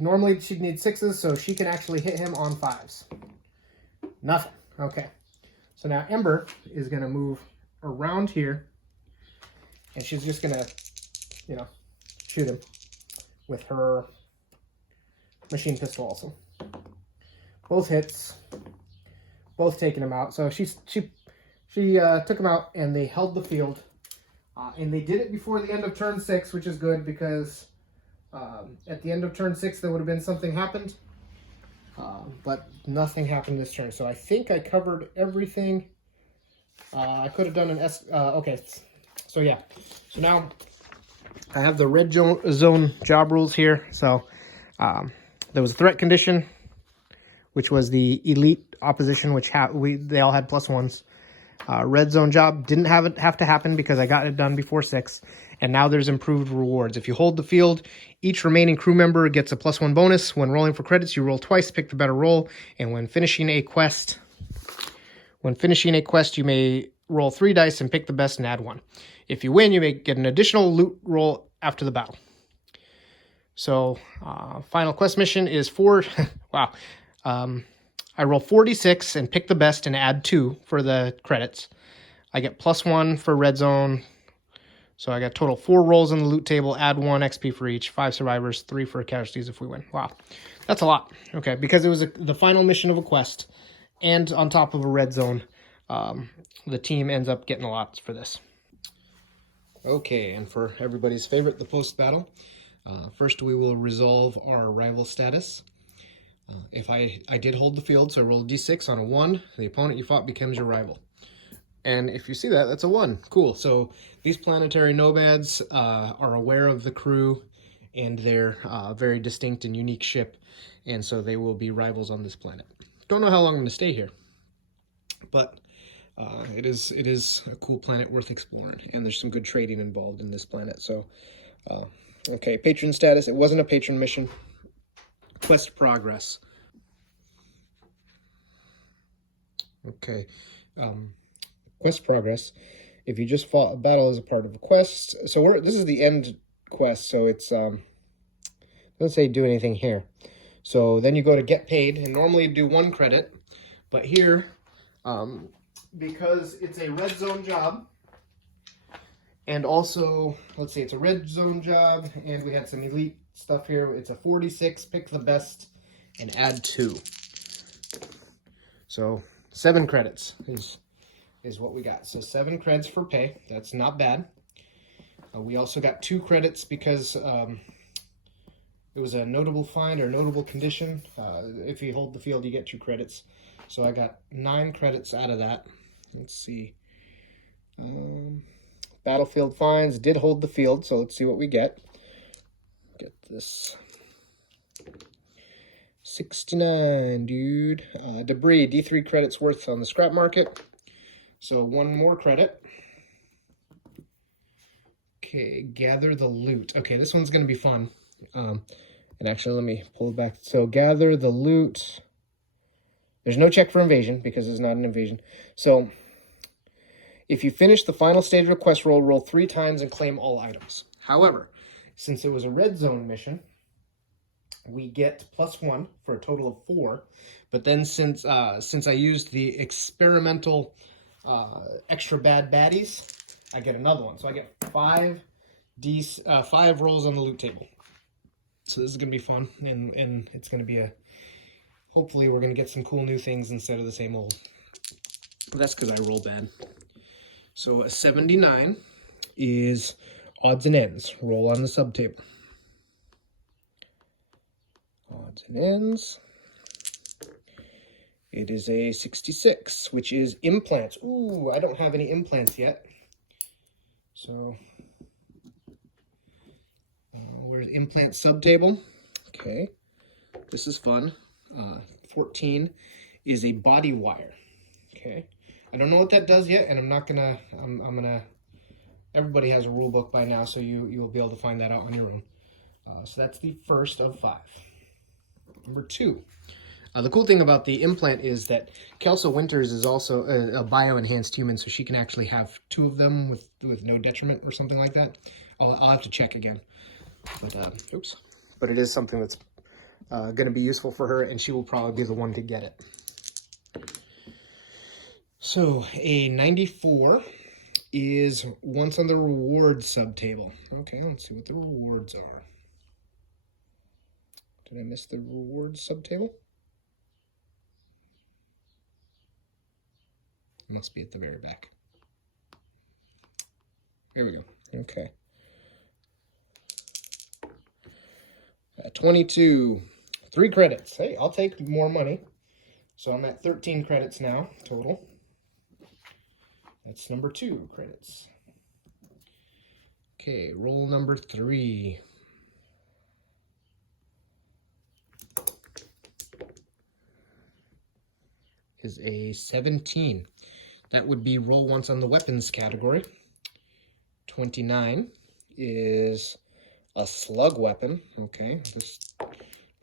normally she'd need 6s, so she can actually hit him on 5s. Nothing. Okay. So now Ember is going to move around here. And she's just going to, you know, shoot him with her machine pistol also. Both hits. Both taking him out. So she took him out, and they held the field. And they did it before the end of turn 6, which is good because at the end of turn 6 there would have been something happened. But nothing happened this turn. So I think I covered everything. I could have done an okay. So yeah. So now I have the red zone job rules here. So there was a threat condition, which was the elite opposition, which they all had +1s. Red zone job didn't have to happen because I got it done before 6. And now there's improved rewards. If you hold the field, each remaining crew member gets a +1 bonus. When rolling for credits, you roll twice, pick the better roll. And when finishing a quest, you may roll 3 dice and pick the best and add 1. If you win, you may get an additional loot roll after the battle. So, final quest mission is 4. Wow. I roll 46 and pick the best and add 2 for the credits. I get +1 for red zone. So I got total 4 rolls on the loot table, add 1 XP for each, 5 survivors, 3 for casualties if we win. Wow. That's a lot. Okay, because it was the final mission of a quest and on top of a red zone, the team ends up getting a lot for this. Okay, and for everybody's favorite, the post-battle. First, we will resolve our rival status. If I did hold the field, so I roll a d6 on a 1, the opponent you fought becomes your rival. And if you see that, that's a 1. Cool. So these planetary nomads are aware of the crew and their very distinct and unique ship, and so they will be rivals on this planet. Don't know how long I'm going to stay here, but it is a cool planet worth exploring, and there's some good trading involved in this planet. So, okay, patron status. It wasn't a patron mission. Quest progress. Okay, quest progress. If you just fought a battle as a part of a quest, so this is the end quest, so it's doesn't say do anything here. So then you go to get paid, and normally you do 1 credit, but here, because it's a red zone job, and also, let's see, it's a red zone job, and we had some elite stuff here. It's a 46, pick the best, and add 2. So 7 credits is what we got. So 7 creds for pay. That's not bad. We also got 2 credits because it was a notable find or notable condition. If you hold the field, you get 2 credits. So I got 9 credits out of that. Let's see. Battlefield finds. Did hold the field, so let's see what we get. Get this. 69, dude. Debris, D3 credits worth on the scrap market. So 1 more credit. Okay, gather the loot. Okay, this one's going to be fun. And actually, let me pull it back. So gather the loot. There's no check for invasion because it's not an invasion. So if you finish the final stage of a quest roll, roll 3 times and claim all items. However, since it was a red zone mission, we get +1 for a total of 4. But then since I used the experimental extra bad baddies, I get another one. So I get 5 rolls on the loot table. So this is going to be fun, and it's going to be hopefully we're going to get some cool new things instead of the same old. That's because I roll bad. So a 79 is odds and ends. Roll on the subtable. Odds and ends. It is a 66, which is implants. Ooh, I don't have any implants yet. So, where's implant subtable? Okay, this is fun. 14 is a body wire. Okay, I don't know what that does yet, and I'm not gonna. I'm gonna. Everybody has a rule book by now, so you will be able to find that out on your own. So that's the first of 5. Number 2. The cool thing about the implant is that Kelso Winters is also a bio-enhanced human, so she can actually have 2 of them with no detriment or something like that. I'll have to check again. But, oops. But it is something that's going to be useful for her, and she will probably be the one to get it. So, a 94 is once on the rewards subtable. Okay, let's see what the rewards are. Did I miss the rewards subtable? Must be at the very back. Here we go. Okay. 22. 3 credits. Hey, I'll take more money. So I'm at 13 credits now, total. That's number 2 credits. Okay, roll number 3. Is a 17. That would be roll once on the weapons category. 29 is a slug weapon. Okay, this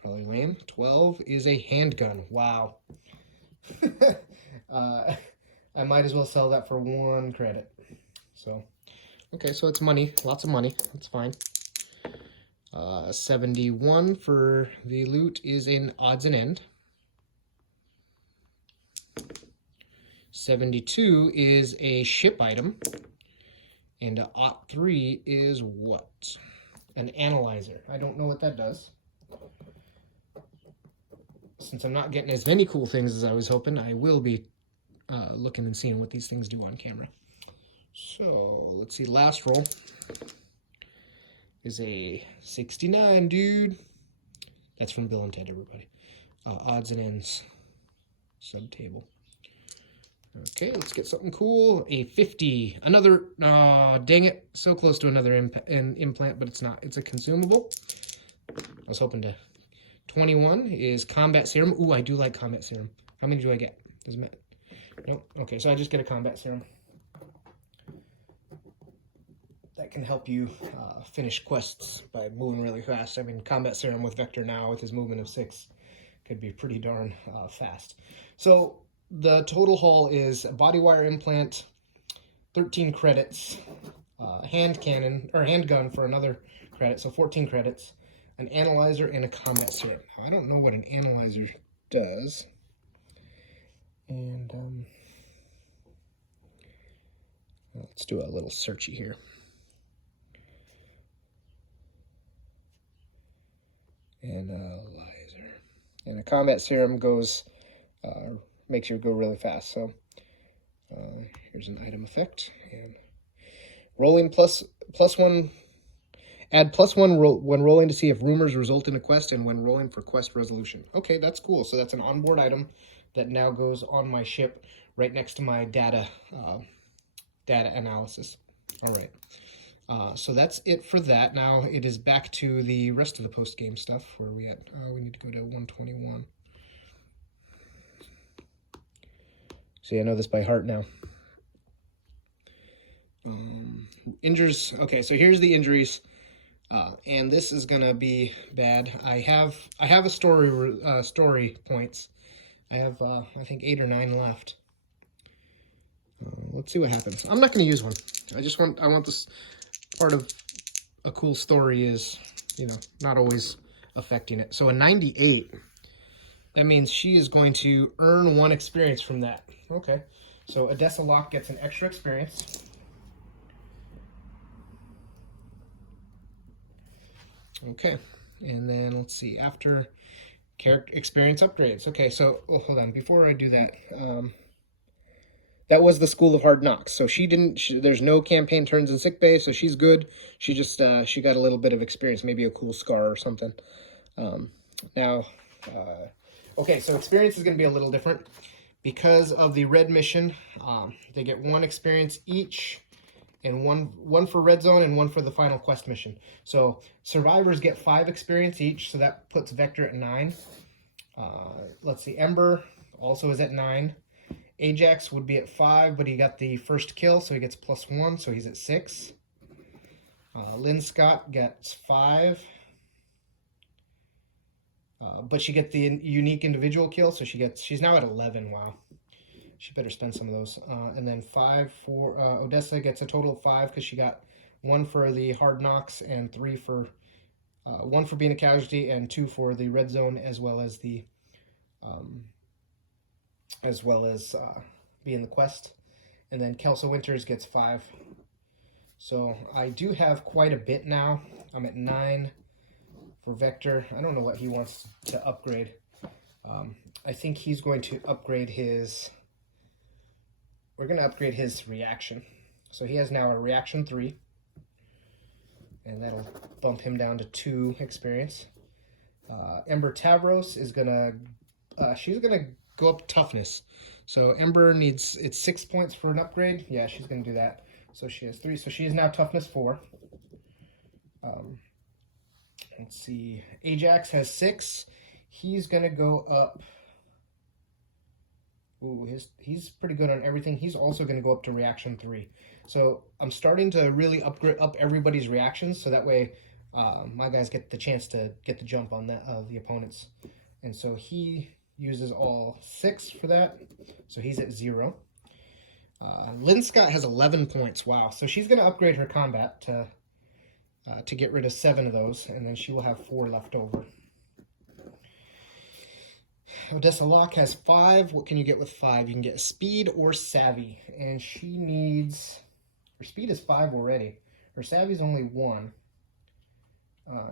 probably lame. 12 is a handgun. Wow. I might as well sell that for 1 credit. So, okay, so it's money. Lots of money. That's fine. 71 for the loot is in odds and end. 72 is a ship item, and a OT3 is what? An analyzer. I don't know what that does. Since I'm not getting as many cool things as I was hoping, I will be looking and seeing what these things do on camera. So, let's see, last roll. is a 69, dude. That's from Bill and Ted, everybody. Odds and ends subtable. Okay, let's get something cool. A 50. Another, dang it. So close to another implant, but it's not. It's a consumable. I was hoping to. 21 is combat serum. Ooh, I do like combat serum. How many do I get? Doesn't matter. Nope. Okay, so I just get a combat serum. That can help you finish quests by moving really fast. I mean, combat serum with Vector now with his movement of 6 could be pretty darn fast. So the total haul is a body wire implant, 13 credits, hand cannon or handgun for another credit, so 14 credits, an analyzer, and a combat serum. Now, I don't know what an analyzer does. And let's do a little searchy here. Analyzer. And a combat serum goes, makes you go really fast. So here's an item effect. And rolling plus one, add +1 when rolling to see if rumors result in a quest and when rolling for quest resolution. Okay, that's cool. So that's an onboard item that now goes on my ship right next to my data analysis. All right. So that's it for that. Now it is back to the rest of the post-game stuff. Where are we at? We need to go to 121. See, I know this by heart now. Injures. Okay, so here's the injuries. And this is gonna be bad. I have a story points. I have I think 8 or 9 left. Let's see what happens. I'm not gonna use one. I want this. Part of a cool story is, you know, not always affecting it. So a 98, that means she is going to earn 1 experience from that. Okay, so Odessa Locke gets an extra experience. Okay, and then let's see, after character experience upgrades. Okay, so, hold on, before I do that, that was the School of Hard Knocks. So there's no campaign turns in sickbay, so she's good. She just, she got a little bit of experience, maybe a cool scar or something. Okay, so experience is going to be a little different. Because of the red mission, they get 1 experience each, and one for red zone and 1 for the final quest mission. So survivors get 5 experience each, so that puts Vector at 9. Let's see, Ember also is at 9. Ajax would be at 5, but he got the first kill, so he gets +1, so he's at 6. Lynn Scott gets 5. But she gets the unique individual kill, so she's now at 11. Wow. She better spend some of those. And then 5 for Odessa gets a total of 5 because she got 1 for the hard knocks and 3 for 1 for being a casualty and 2 for the red zone, as well as being the quest. And then Kelso Winters gets 5. So I do have quite a bit now. I'm at 9 for Vector. I don't know what he wants to upgrade. I think he's going to upgrade his... We're going to upgrade his reaction. So he has now a reaction 3. And that'll bump him down to 2 experience. Ember Tavros is going to... she's going to go up toughness. So Ember needs... It's 6 points for an upgrade. Yeah, she's going to do that. So she has 3. So she is now toughness 4. Let's see. Ajax has 6. He's going to go up... Ooh, he's pretty good on everything. He's also going to go up to reaction 3. So I'm starting to really up everybody's reactions, so that way my guys get the chance to get the jump on that the opponents. And so he uses all 6 for that, so he's at 0. Lynn Scott has 11 points. Wow. So she's going to upgrade her combat to get rid of 7 of those, and then she will have 4 left over. Odessa Locke has 5. What can you get with 5? You can get speed or savvy, and she needs... Her speed is 5 already. Her savvy is only 1.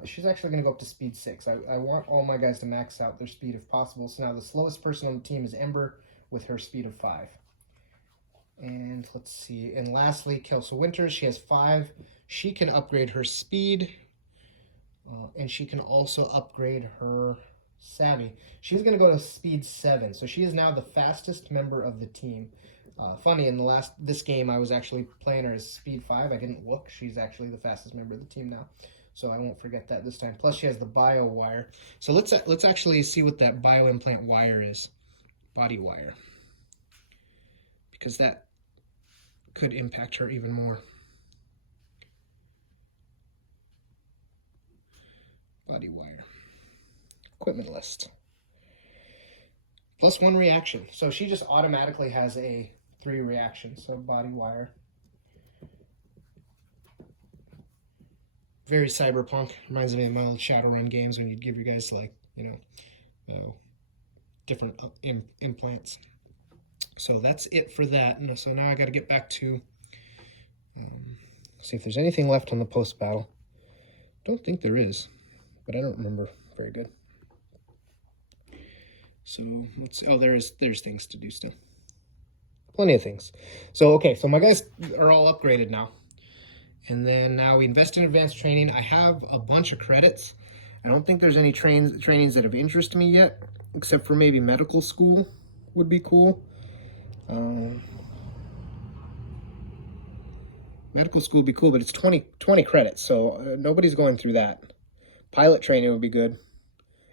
She's actually going to go up to speed 6. I want all my guys to max out their speed if possible. So now the slowest person on the team is Ember with her speed of 5. And let's see. And lastly, Kelso Winters. She has 5. She can upgrade her speed And she can also upgrade her savvy. She's going to go to speed 7, so she is now the fastest member of the team. Funny, in this game, I was actually playing her as speed 5. I didn't look. She's actually the fastest member of the team now, so I won't forget that this time. Plus, she has the bio wire. So let's actually see what that bio implant wire is. Body wire, because that could impact her even more. Body wire. Equipment list. +1 reaction. So she just automatically has a 3 reaction. So body wire. Very Cyberpunk. Reminds me of my old Shadowrun games when you'd give your guys, like, you know, different implants. So that's it for that. So now I got to get back to see if there's anything left on the post battle. Don't think there is, but I don't remember very good. So let's see. Oh, there's things to do still. Plenty of things. So okay, so my guys are all upgraded now. And then now we invest in advanced training. I have a bunch of credits. I don't think there's any trainings that have interest me yet, except for maybe medical school would be cool. Medical school would be cool, but it's 20 credits, so nobody's going through that. Pilot training would be good.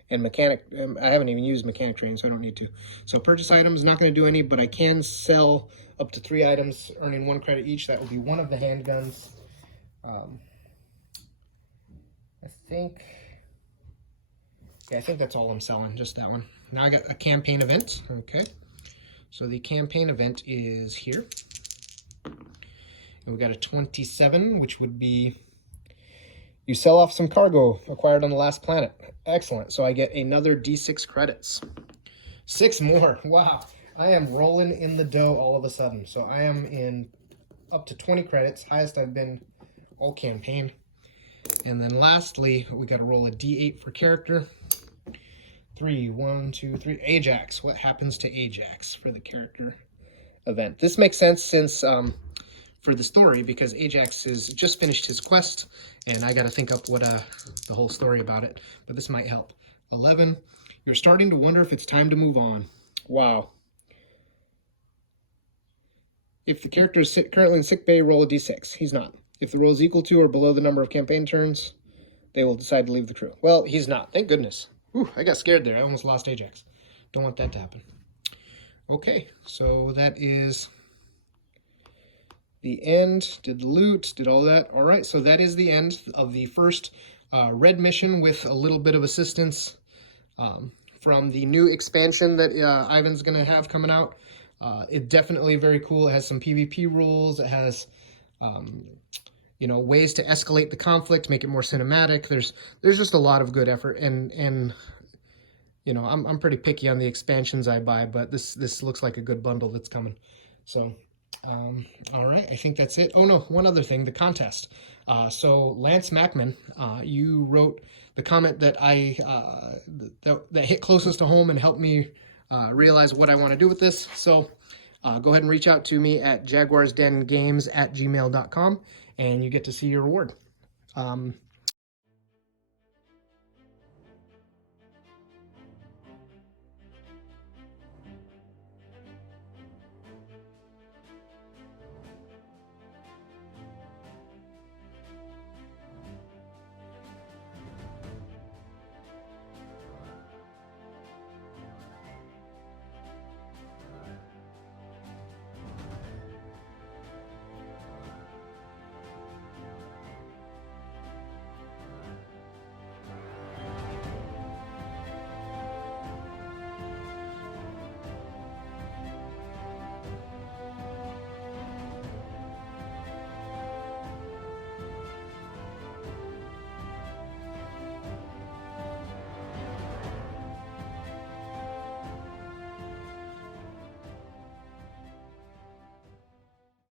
And mechanic, I haven't even used mechanic training, so I don't need to. So purchase items, not going to do any, but I can sell up to 3 items, earning 1 credit each. That will be one of the handguns. I think that's all I'm selling, just that one. Now I got a campaign event, okay. So the campaign event is here. And we got a 27, which would be, you sell off some cargo acquired on the last planet. Excellent. So I get another D6 credits. 6 more. Wow. I am rolling in the dough all of a sudden. So I am in up to 20 credits. Highest I've been all campaign. And then lastly, we got to roll a D8 for character. 3, 1, 2, 3. Ajax. What happens to Ajax for the character event? This makes sense since for the story, because Ajax has just finished his quest, and I got to think up what the whole story about it. But this might help. 11. You're starting to wonder if it's time to move on. Wow. If the character is currently in sick bay, roll a d6. He's not. If the roll is equal to or below the number of campaign turns, they will decide to leave the crew. Well, he's not. Thank goodness. Whew, I got scared there. I almost lost Ajax. Don't want that to happen. Okay, so that is the end. Did the loot, did all that. All right, so that is the end of the first red mission with a little bit of assistance from the new expansion that Ivan's going to have coming out. It's definitely very cool. It has some PvP rules. It has, you know, ways to escalate the conflict, make it more cinematic. There's just a lot of good effort, and you know, I'm pretty picky on the expansions I buy, but this looks like a good bundle that's coming. So, all right, I think that's it. Oh no, one other thing, the contest. So Lance Mackman, you wrote the comment that that hit closest to home and helped me realize what I want to do with this. So go ahead and reach out to me at jaguarsdengames@gmail.com, and you get to see your reward.